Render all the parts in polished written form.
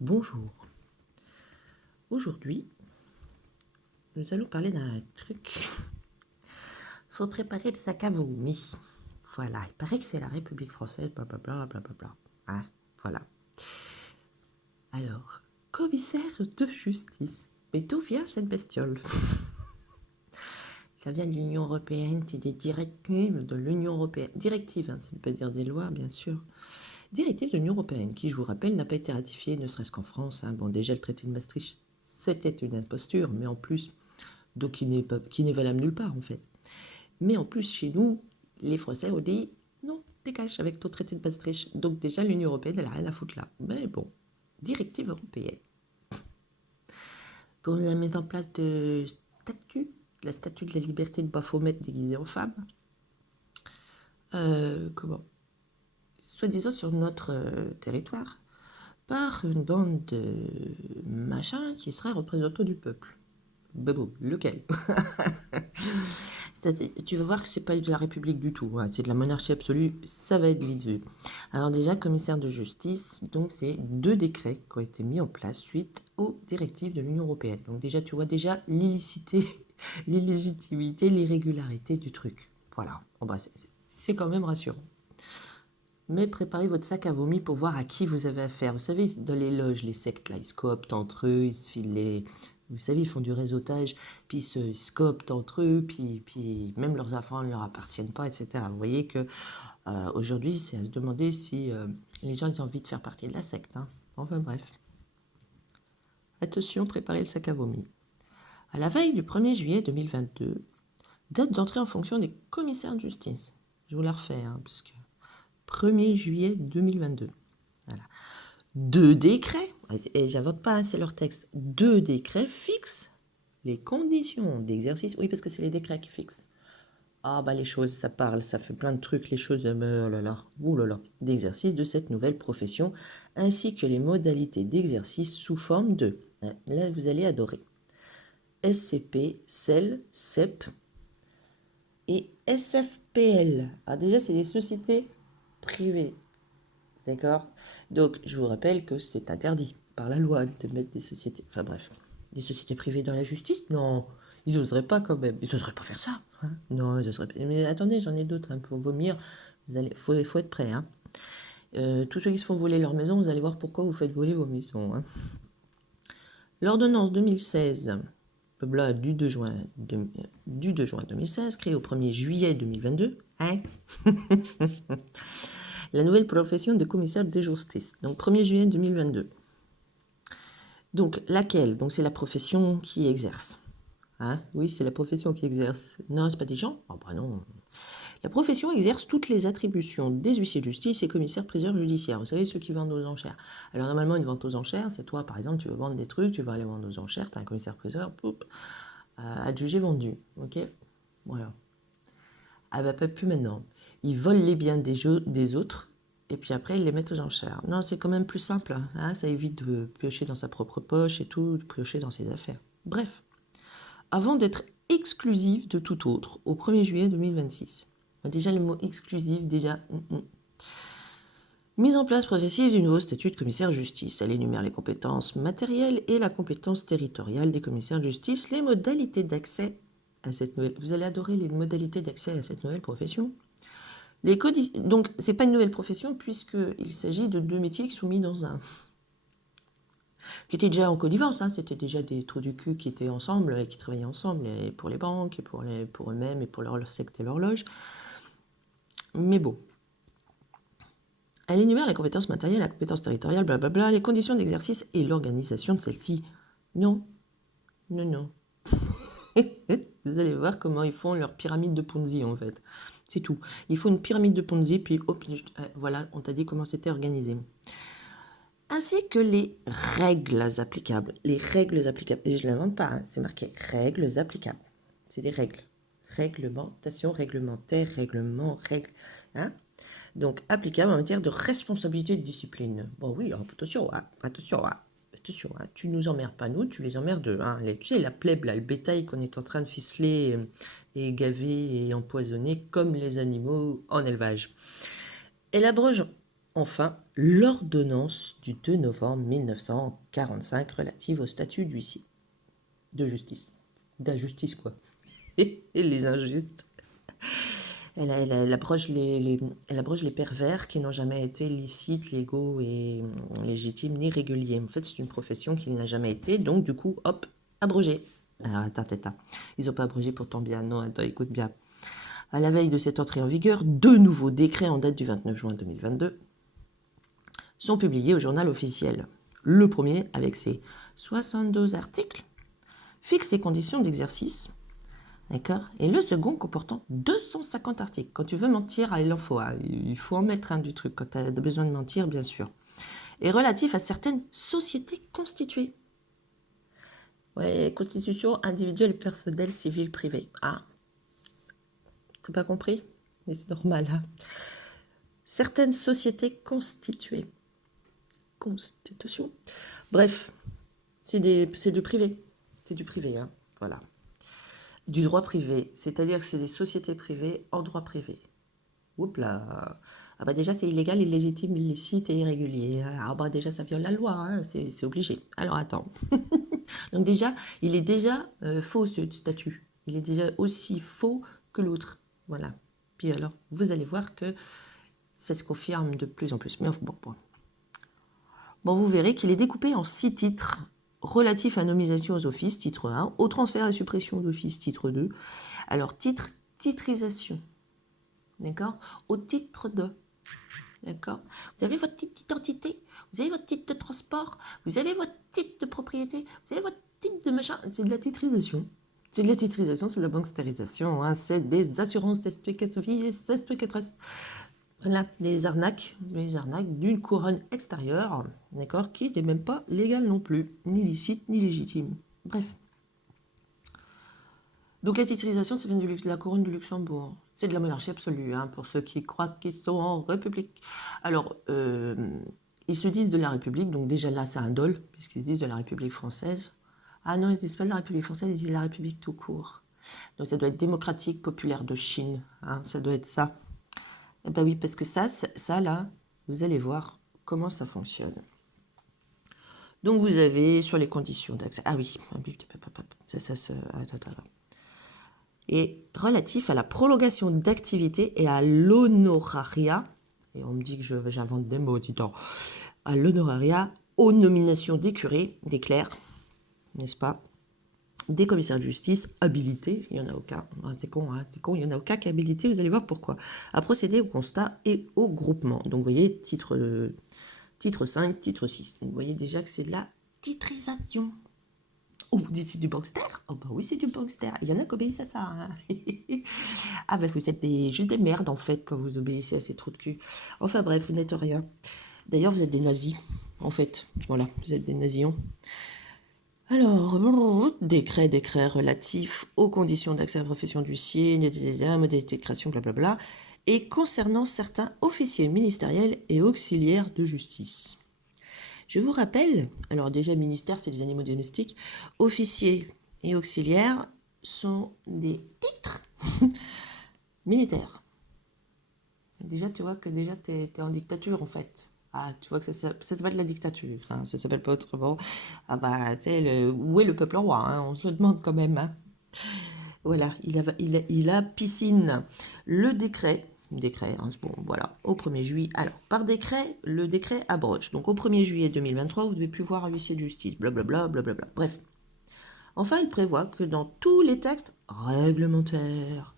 Bonjour. Aujourd'hui, nous allons parler d'un truc. Faut préparer le sac à vomi. Voilà, il paraît que c'est la République française, blablabla, blablabla. Hein, voilà. Alors, commissaire de justice. Mais d'où vient cette bestiole? Ça vient de l'Union européenne, c'est des directives de l'Union européenne. Directives, ça ne veut pas dire des lois, bien sûr. Directive de l'Union européenne, qui, je vous rappelle, n'a pas été ratifiée, ne serait-ce qu'en France. Bon, déjà, le traité de Maastricht, c'était une imposture, mais en plus, donc qui n'est valable nulle part, en fait. Mais en plus, chez nous, les Français ont dit, non, dégage avec ton traité de Maastricht. Donc déjà, l'Union européenne, elle n'a rien à foutre là. Mais bon, directive européenne. Pour la mise en place de la statue de la liberté de Baphomet déguisée en femme. Soi-disant sur notre territoire, par une bande de machins qui seraient représentants du peuple. Bon, lequel? Tu vas voir que c'est pas de la République du tout, hein, c'est de la monarchie absolue, ça va être vite vu. Alors déjà, commissaire de justice, donc c'est 2 décrets qui ont été mis en place suite aux directives de l'Union européenne. Donc déjà, tu vois déjà l'illicité, l'illégitimité, l'irrégularité du truc. Voilà, bon, bah, c'est quand même rassurant. Mais préparez votre sac à vomi pour voir à qui vous avez affaire. Vous savez, dans les loges, les sectes, là, ils se cooptent entre eux, ils se filent les... Vous savez, ils font du réseautage, puis ils se cooptent entre eux, puis même leurs enfants ne leur appartiennent pas, etc. Vous voyez que aujourd'hui, c'est à se demander si les gens ils ont envie de faire partie de la secte. Hein. Enfin bref. Attention, préparez le sac à vomi. À la veille du 1er juillet 2022, date d'entrée en fonction des commissaires de justice. Je vous la refais, hein, puisque 1er juillet 2022. Voilà. 2 décrets, et j'invente pas, c'est leur texte, 2 décrets fixent les conditions d'exercice. Oui, parce que c'est les décrets qui fixent. Ah bah les choses, ça parle, ça fait plein de trucs, les choses, oh là là, d'exercice de cette nouvelle profession, ainsi que les modalités d'exercice sous forme de, là vous allez adorer, SCP, CEL, CEP et SFPL. Alors déjà, c'est des sociétés privées. D'accord? Donc, je vous rappelle que c'est interdit par la loi de mettre des sociétés... Enfin bref, des sociétés privées dans la justice? Non, ils n'oseraient pas quand même. Ils n'oseraient pas faire ça. Hein, non, ils n'oseraient pas. Mais attendez, j'en ai d'autres. Hein, pour vomir, faut être prêt. Hein. Tous ceux qui se font voler leur maison, vous allez voir pourquoi vous faites voler vos maisons. Hein. L'ordonnance 2016... Là, du 2 juin 2016, créée au 1er juillet 2022, hein la nouvelle profession de commissaire de justice, donc 1er juillet 2022. Donc, laquelle? Donc, c'est la profession qui exerce. Hein? Oui, c'est la profession qui exerce. Non, c'est pas des gens? Oh, bah non. La profession exerce toutes les attributions des huissiers de justice et commissaires-priseurs judiciaires. Vous savez, ceux qui vendent aux enchères. Alors, normalement, une vente aux enchères, c'est toi, par exemple, tu veux vendre des trucs, tu vas aller vendre aux enchères, tu as un commissaire-priseur, adjugé vendu. Ok? Voilà. Ah bah, pas plus maintenant. Ils volent les biens des autres, et puis après, ils les mettent aux enchères. Non, c'est quand même plus simple. Hein, ça évite de piocher dans sa propre poche et tout, de piocher dans ses affaires. Bref. Avant d'être exclusive de tout autre, au 1er juillet 2026. Déjà, le mot exclusif, déjà... Mise en place progressive du nouveau statut de commissaire de justice. Elle énumère les compétences matérielles et la compétence territoriale des commissaires de justice, les modalités d'accès à cette nouvelle... Vous allez adorer les modalités d'accès à cette nouvelle profession. Donc, c'est pas une nouvelle profession puisqu'il s'agit de 2 métiers qui sont mis dans un... qui étaient déjà en connivence, hein, c'était déjà des trous du cul qui étaient ensemble et qui travaillaient ensemble, et pour les banques, et pour eux-mêmes, et pour leur secte et leur loge. Mais bon. Elle énumère les compétences matérielles, la compétence territoriale, blablabla, les conditions d'exercice et l'organisation de celle-ci. Non. Non, non. Vous allez voir comment ils font leur pyramide de Ponzi, en fait. C'est tout. Il faut une pyramide de Ponzi, puis hop, voilà, on t'a dit comment c'était organisé. Ainsi que les règles applicables. Les règles applicables. Et je ne l'invente pas, hein, c'est marqué règles applicables. C'est des règles. Réglementation, réglementaire, règlement, règles. Hein, donc, applicables en matière de responsabilité de discipline. Bon, oui, attention, hein, attention, hein. Attention, hein, tu nous emmerdes pas, nous, tu les emmerdes. Hein, tu sais, la plèbe, là, le bétail qu'on est en train de ficeler et gaver et empoisonner comme les animaux en élevage. Elle abroge enfin l'ordonnance du 2 novembre 1945 relative au statut d'huissier de justice. D'injustice, quoi. Et les injustes. Elle abroge elle abroge les pervers qui n'ont jamais été licites, légaux et légitimes ni réguliers. En fait, c'est une profession qui n'a jamais été, donc du coup, hop, abrogé. Alors, attends. Ils n'ont pas abrogé pour ton bien. Non, attends, écoute bien. À la veille de cette entrée en vigueur, 2 nouveaux décrets en date du 29 juin 2022 sont publiés au journal officiel. Le premier, avec ses 72 articles, fixe les conditions d'exercice. D'accord. Et le second comportant 250 articles. Quand tu veux mentir, il en faut. Il faut en mettre un du truc quand tu as besoin de mentir, bien sûr. Et relatif à certaines sociétés constituées. Ouais, constitution individuelle, personnelle, civile, privée. Ah, t'as pas compris? Mais c'est normal. Hein. Certaines sociétés constituées. Constitution. Bref, c'est du privé. C'est du privé, hein. Voilà. Du droit privé, c'est-à-dire que c'est des sociétés privées en droit privé. Oups là. Ah bah déjà c'est illégal, illégitime, illicite et irrégulier. Ah bah déjà ça viole la loi, hein, c'est obligé. Alors attends. Donc déjà, il est déjà faux ce statut. Il est déjà aussi faux que l'autre. Voilà. Puis alors, vous allez voir que ça se confirme de plus en plus. Mais bon, vous verrez qu'il est découpé en 6 titres relatifs à nomination aux offices, titre 1, au transfert et suppression d'office, titre 2. Alors, titrisation. D'accord? Au titre de. D'accord? Vous avez votre petite identité, vous avez votre titre de transport, vous avez votre titre de propriété, vous avez votre titre de machin. C'est de la titrisation. C'est de la titrisation, c'est de la banksterisation, hein, c'est des assurances, des spéculatifs, voilà, les arnaques d'une couronne extérieure, d'accord, qui n'est même pas légale non plus, ni licite, ni légitime. Bref. Donc la titrisation, ça vient de la couronne du Luxembourg. C'est de la monarchie absolue, hein, pour ceux qui croient qu'ils sont en République. Alors, ils se disent de la République, donc déjà là, c'est un dol, puisqu'ils se disent de la République française. Ah non, ils ne disent pas de la République française, ils disent la République tout court. Donc ça doit être démocratique populaire de Chine, hein, ça doit être ça. Eh ben oui, parce que ça là, vous allez voir comment ça fonctionne. Donc vous avez sur les conditions d'accès. Ah oui, ça se. Attends. Et relatif à la prolongation d'activité et à l'honorariat, et on me dit que j'invente des mots, dis-donc, à l'honorariat, aux nominations des curés, des clercs, n'est-ce pas, des commissaires de justice habilités, il n'y en a aucun, c'est con, il n'y en a aucun qui est habilité, vous allez voir pourquoi, à procéder au constat et au groupement. Donc vous voyez, titre 5, titre 6, donc vous voyez déjà que c'est de la titrisation. Oh, c'est du Bankster? Oh bah oui, c'est du Bankster. Il y en a qui obéissent à ça. Hein. Ah bah vous êtes juste des merdes en fait quand vous obéissez à ces trous de cul. Enfin bref, vous n'êtes rien. D'ailleurs, vous êtes des nazis, en fait. Voilà, vous êtes des nazis. Alors, décret relatif aux conditions d'accès à la profession d'huissier, modalité de création, blablabla, et concernant certains officiers ministériels et auxiliaires de justice. Je vous rappelle, alors déjà ministère c'est les animaux domestiques, officiers et auxiliaires sont des titres militaires. Déjà tu vois que déjà t'es en dictature en fait. Ah, tu vois que ça s'appelle la dictature, hein, ça s'appelle pas autrement. Ah bah tu sais, où est le peuple roi, hein, on se le demande quand même. Hein. Voilà, il a piscine. Le décret, hein, bon, voilà, au 1er juillet. Alors, par décret, le décret abroge. Donc, au 1er juillet 2023, vous ne devez plus voir un huissier de justice, blablabla, blablabla. Bref. Enfin, il prévoit que dans tous les textes réglementaires.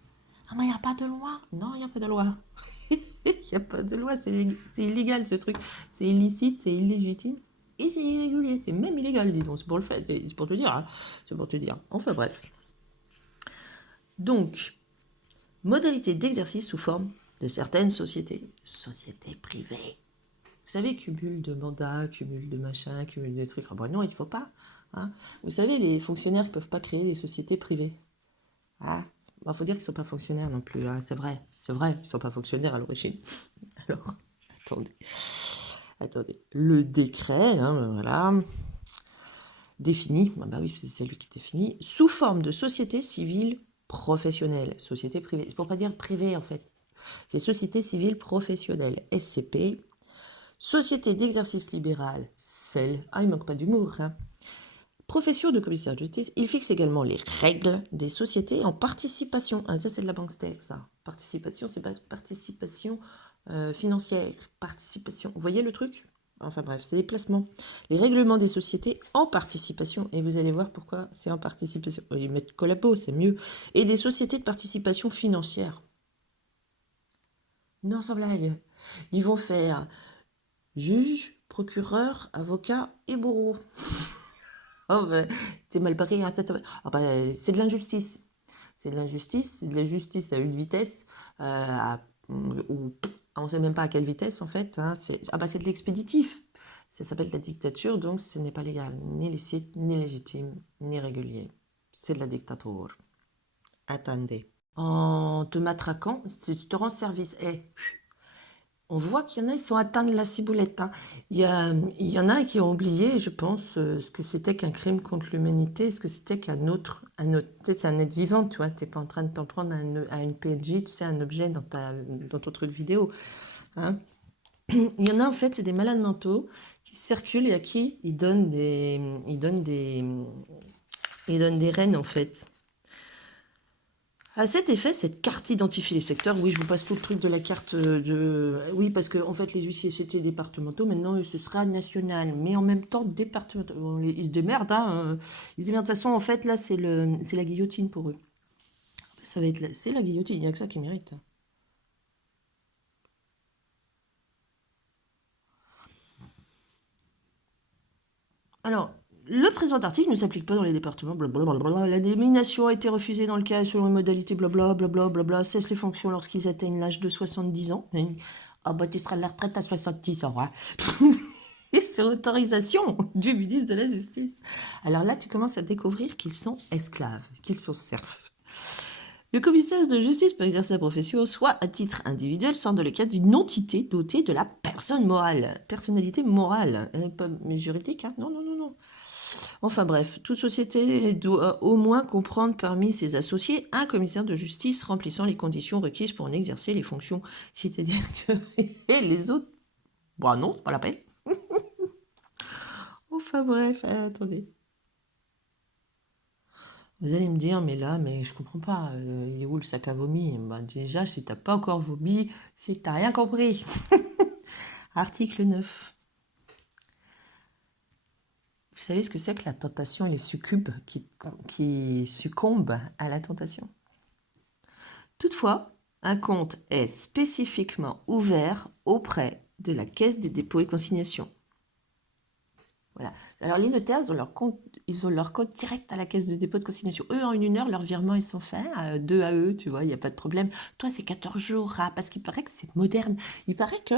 Ah, mais il n'y a pas de loi. Non, il n'y a pas de loi. Il n'y a pas de loi, c'est illégal ce truc. C'est illicite, c'est illégitime. Et c'est irrégulier, c'est même illégal, dis donc. C'est pour le fait, c'est pour te dire. Hein. C'est pour te dire. Enfin, bref. Donc, modalité d'exercice sous forme de certaines sociétés privées. Vous savez, cumul de mandats, cumul de machin, cumul de trucs. Enfin bon, non, il ne faut pas. Hein. Vous savez, les fonctionnaires ne peuvent pas créer des sociétés privées. Ah, bah, faut dire qu'ils ne sont pas fonctionnaires non plus. Hein. C'est vrai, ils ne sont pas fonctionnaires à l'origine. Alors, attendez. Le décret, hein, voilà, défini, bah oui, c'est lui qui définit, sous forme de société civile professionnelle, société privée. C'est pour pas dire privée en fait. C'est société civile professionnelle, SCP, Société d'exercice libéral, celle... Ah, il manque pas d'humour, hein. Profession de commissaire de justice, il fixe également les règles des sociétés en participation. Ah, ça, c'est de la banque STEC, ça. Participation, c'est pas participation financière. Participation. Vous voyez le truc? Enfin bref, c'est les placements. Les règlements des sociétés en participation. Et vous allez voir pourquoi c'est en participation. Ils mettent collabo, c'est mieux. Et des sociétés de participation financière. Non, sans blague. Ils vont faire juge, procureur, avocat et bourreau. Oh, ben, c'est mal barré, hein, ah, ben, c'est de l'injustice. C'est de l'injustice, c'est de la justice à une vitesse, ou on ne sait même pas à quelle vitesse en fait. Hein, ah bah c'est de l'expéditif. Ça s'appelle la dictature, donc ce n'est pas légal, ni licite, ni légitime, ni régulier. C'est de la dictature. Attendez. En te matraquant, si tu te rends service, on voit qu'il y en a, ils sont atteints de la ciboulette. Hein. Il y en a qui ont oublié, je pense, ce que c'était qu'un crime contre l'humanité, ce que c'était qu'un autre, tu sais, c'est un être vivant, tu vois, t'es pas en train de t'en prendre à une PNJ, tu sais, un objet dans ton truc vidéo. Hein. Il y en a, en fait, c'est des malades mentaux qui circulent et à qui ils donnent des rênes, en fait. À cet effet, cette carte identifie les secteurs. Oui, je vous passe tout le truc de la carte de... Oui, parce que en fait, les huissiers, c'était départementaux. Maintenant, ce sera national. Mais en même temps, départementaux. Bon, ils se démerdent. Hein. Ils se démerdent. De toute façon, en fait, là, c'est la guillotine pour eux. Ça va être c'est la guillotine. Il n'y a que ça qui mérite. Alors, le présent article ne s'applique pas dans les départements, blablabla. La dénomination a été refusée dans le cas selon les modalités, blablabla, cesse les fonctions lorsqu'ils atteignent l'âge de 70 ans. Ah bah tu seras à la retraite à 70 ans, hein. Et c'est autorisation du ministre de la Justice. Alors là, tu commences à découvrir qu'ils sont esclaves, qu'ils sont serfs. Le commissaire de justice peut exercer sa profession soit à titre individuel, soit dans le cadre d'une entité dotée de la personne morale. Personnalité morale, pas juridique, hein. Non, non, non, non. Enfin bref, toute société doit au moins comprendre parmi ses associés un commissaire de justice remplissant les conditions requises pour en exercer les fonctions. C'est-à-dire que et les autres, bah non, pas la peine. Enfin bref, attendez. Vous allez me dire, mais là, mais je comprends pas, il est où le sac à vomi? Bah déjà, si t'as pas encore vomi, c'est que t'as rien compris. Article 9. Vous savez ce que c'est que la tentation et les succubes qui succombent à la tentation? Toutefois, un compte est spécifiquement ouvert auprès de la Caisse des dépôts et consignations. Voilà. Alors les notaires, ils ont leur compte direct à la Caisse de dépôt de consignation. Eux, en une heure, leurs virements, ils sont faits, 2 à eux, tu vois, il n'y a pas de problème. Toi, c'est 14 jours, parce qu'il paraît que c'est moderne. Il paraît que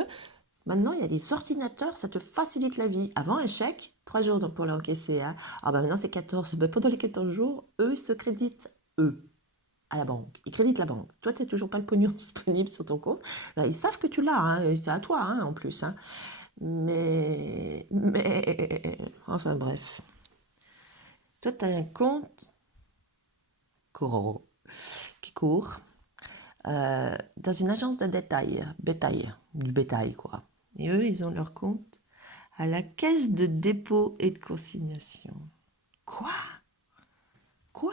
maintenant, il y a des ordinateurs, ça te facilite la vie. Avant, un chèque, 3 jours pour l'encaisser. Hein. Ah bah maintenant, c'est 14. Ben, pendant les 14 jours, eux, ils se créditent, eux, à la banque. Ils créditent la banque. Toi, tu n'as toujours pas le pognon disponible sur ton compte. Ben, ils savent que tu l'as, hein, c'est à toi, hein, en plus. Hein. Enfin bref. Toi, tu as un compte qui court dans une agence de du bétail, quoi. Et eux, ils ont leur compte à la Caisse de dépôt et de consignation. Quoi? Quoi?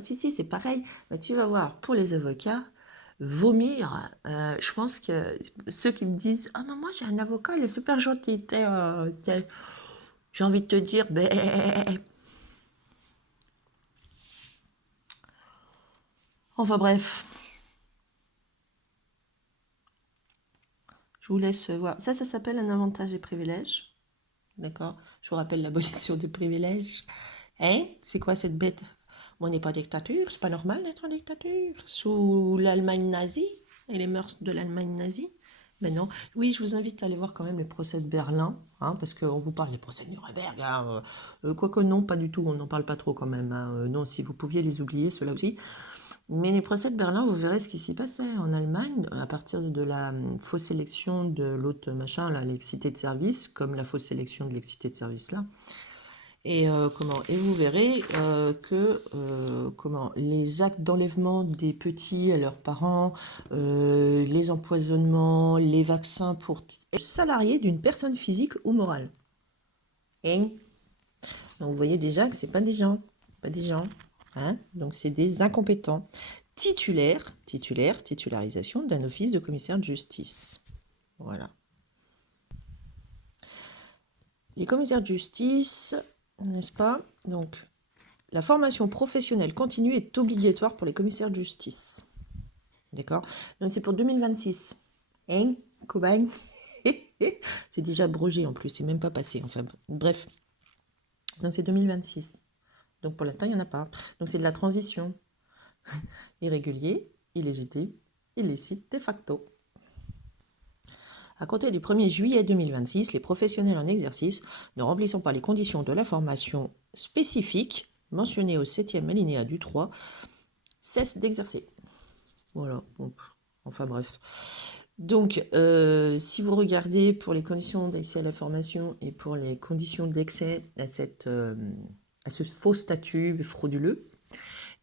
Si, c'est pareil. Bah, tu vas voir, pour les avocats, vomir, je pense que ceux qui me disent « Ah, maman, j'ai un avocat, il est super gentil. » J'ai envie de te dire « Ben... » Enfin bref. Je vous laisse voir. Ça s'appelle un avantage et privilège. D'accord? Je vous rappelle l'abolition des privilèges. Hein? C'est quoi cette bête? On n'est pas dictature, c'est pas normal d'être en dictature. Sous l'Allemagne nazie et les mœurs de l'Allemagne nazie. Mais non. Oui, je vous invite à aller voir quand même les procès de Berlin, hein, parce qu'on vous parle des procès de Nuremberg. Hein, quoique non, pas du tout, on n'en parle pas trop quand même. Hein, non, si vous pouviez les oublier, ceux-là aussi. Mais les procès de Berlin, vous verrez ce qui s'y passait en Allemagne, à partir de la fausse sélection de l'autre machin, là, l'excité de service, comme la fausse sélection de l'excité de service là. Et vous verrez que les actes d'enlèvement des petits à leurs parents, les empoisonnements, les vaccins pour salariés d'une personne physique ou morale. Hein. Donc vous voyez déjà que c'est pas des gens, hein. Donc c'est des incompétents. Titularisation d'un office de commissaire de justice. Voilà. Les commissaires de justice, n'est-ce pas? Donc, la formation professionnelle continue est obligatoire pour les commissaires de justice. D'accord? Donc, c'est pour 2026. Hein? Cobain? C'est déjà abrogé en plus, c'est même pas passé. Enfin, bref. Donc, c'est 2026. Donc, pour l'instant, il n'y en a pas. Donc, c'est de la transition. Irrégulier, illégitime, illicite, de facto. À compter du 1er juillet 2026, les professionnels en exercice ne remplissant pas les conditions de la formation spécifique mentionnées au 7e alinéa du 3 cessent d'exercer. Voilà. Enfin bref. Donc, si vous regardez pour les conditions d'accès à la formation et pour les conditions d'accès à ce faux statut frauduleux,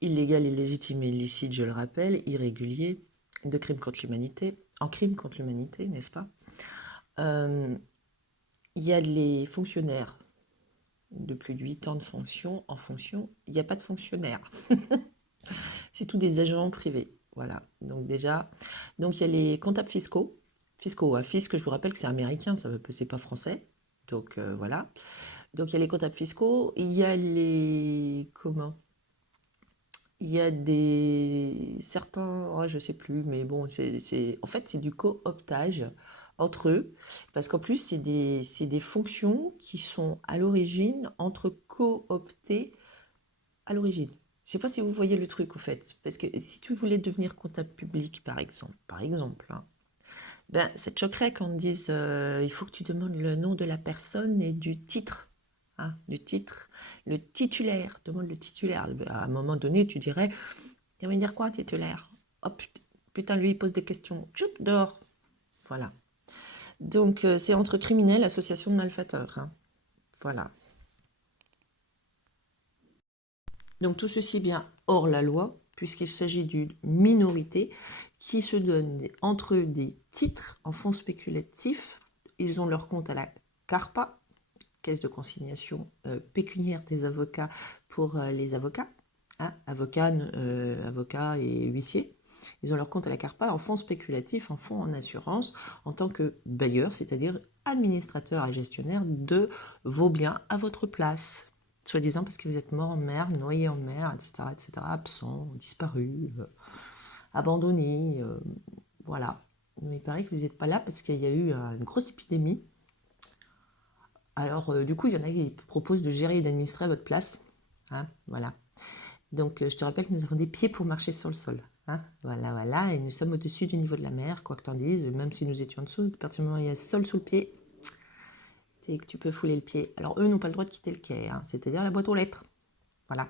illégal, illégitime et illicite, je le rappelle, irrégulier, de crime contre l'humanité, en crime contre l'humanité, n'est-ce pas? Il y a les fonctionnaires de plus de 8 ans de fonction. En fonction, il n'y a pas de fonctionnaires. C'est tout des agents privés. Voilà. Donc déjà, donc il y a les comptables fiscaux. Fisc, je vous rappelle que c'est américain, c'est pas français. Donc voilà. Donc il y a les comptables fiscaux. Il y a les il y a certains, oh, je sais plus, mais bon, en fait, c'est du cooptage entre eux, parce qu'en plus, c'est des fonctions qui sont à l'origine entre cooptés à l'origine. Je sais pas si vous voyez le truc, au fait, parce que si tu voulais devenir comptable public, par exemple, hein, ben, ça te choquerait qu'on te dise, il faut que tu demandes le nom de la personne et du titre. Hein, du titre, le titulaire, demande le titulaire. À un moment donné, tu dirais, il va dire quoi, titulaire? Oh putain, lui, il pose des questions. Tchoup, dehors. Voilà. Donc, c'est entre criminels, association de malfaiteurs. Hein. Voilà. Donc, tout ceci est bien hors la loi, puisqu'il s'agit d'une minorité qui se donne entre eux des titres en fonds spéculatifs. Ils ont leur compte à la CARPA, caisse de consignation pécuniaire des avocats pour les avocats, hein, avocats et huissiers. Ils ont leur compte à la CARPA en fonds spéculatifs, en fonds en assurance, en tant que bailleur, c'est-à-dire administrateur et gestionnaire de vos biens à votre place. Soi-disant parce que vous êtes mort en mer, noyé en mer, etc., absent, disparu, abandonné, voilà. Mais il paraît que vous n'êtes pas là parce qu'il y a eu une grosse épidémie. Alors, du coup, il y en a qui proposent de gérer et d'administrer à votre place. Hein, voilà. Donc, je te rappelle que nous avons des pieds pour marcher sur le sol. Hein, voilà. Et nous sommes au-dessus du niveau de la mer, quoi que t'en dises. Même si nous étions en dessous, à partir du moment où il y a le sol sous le pied, c'est que tu peux fouler le pied. Alors, eux n'ont pas le droit de quitter le quai, hein, c'est-à-dire la boîte aux lettres. Voilà.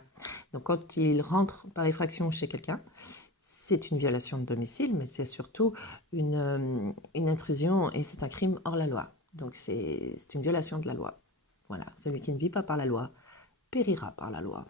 Donc, quand ils rentrent par effraction chez quelqu'un, c'est une violation de domicile, mais c'est surtout une intrusion et c'est un crime hors la loi. Donc, c'est une violation de la loi. Voilà. Celui qui ne vit pas par la loi périra par la loi.